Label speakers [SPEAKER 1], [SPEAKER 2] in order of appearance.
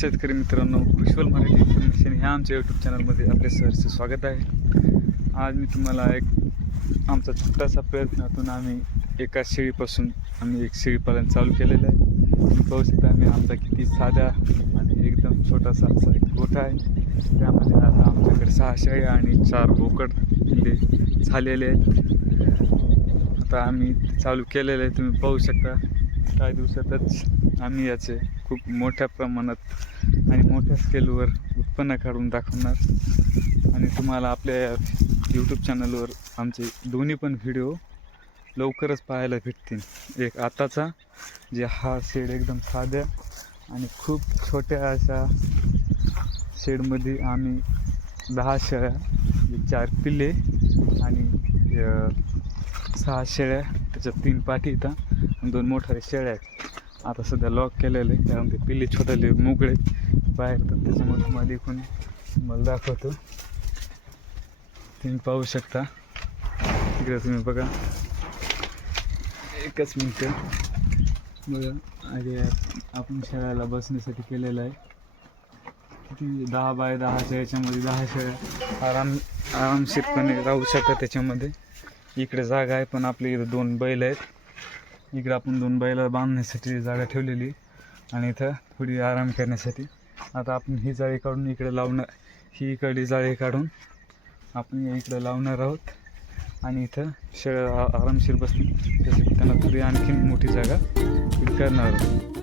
[SPEAKER 1] शेतकरी मित्रांनो खुशवल मराठी इन्फॉर्मेशन ह्या आमच्या यूट्यूब चॅनलमध्ये आपले सहर्ष स्वागत आहे. आज मी तुम्हाला एक आमचा छोटासा प्रयत्नातून आम्ही एका शेळीपासून आम्ही एक शेळी पालन चालू केलेलं आहे. पाहू शकता आम्ही आमचा किती साधा आणि एकदम छोटासा असा एक गोठा आहे. त्यामध्ये आता आमच्याकडे सहा शेळ्या आणि चार बोकड झालेले आहेत. आता आम्ही चालू केलेलं आहे तुम्ही पाहू शकता. काही दिवसातच आम्ही याचे खूप मोठ्या प्रमाणात आणि मोठ्या स्केलवर उत्पन्न काढून दाखवणार. आणि तुम्हाला आपल्या यूट्यूब चॅनलवर आमचे दोन्ही पण व्हिडिओ लवकरच पाहायला भेटतील. एक आताचा जे हा शेड एकदम साध्या आणि खूप छोट्या अशा शेडमध्ये आम्ही दहा शेळ्या चार पिल्ले आणि सहा शेळ्या त्याच्यात तीन पाठी इथं. दोन मोठ्या शेळ्या आहेत. आता सध्या लॉक केलेलं आहे कारण ते पिल्ले छोटाले मोकळे बाहेर तर त्याच्यामुळे तुम्हाला देखून मला दाखवतो. तुम्ही पाहू शकता. तिकडे तुम्ही बघा. एकच मिनटं. बघा अरे आपण शेळ्याला बसण्यासाठी केलेलं आहे. किती? दहा बाय दहाच्या याच्यामध्ये दहा शेळ्या. आराम आरामशीरपणे राहू शकतात त्याच्यामध्ये. इकडे जागा आहे पण आपल्या इथं दोन बैल आहेत. इकडे आपण दोन बैला बांधण्यासाठी जागा ठेवलेली आणि इथं थोडी आराम करण्यासाठी. आता आपण ही जाळी काढून इकडे लावणार ही इकडली जाळी काढून आपण इकडे लावणार आहोत. आणि इथं शेळ आरामशीर बसून त्यासाठी त्यांना थोडी आणखीन मोठी जागा करणार आहोत.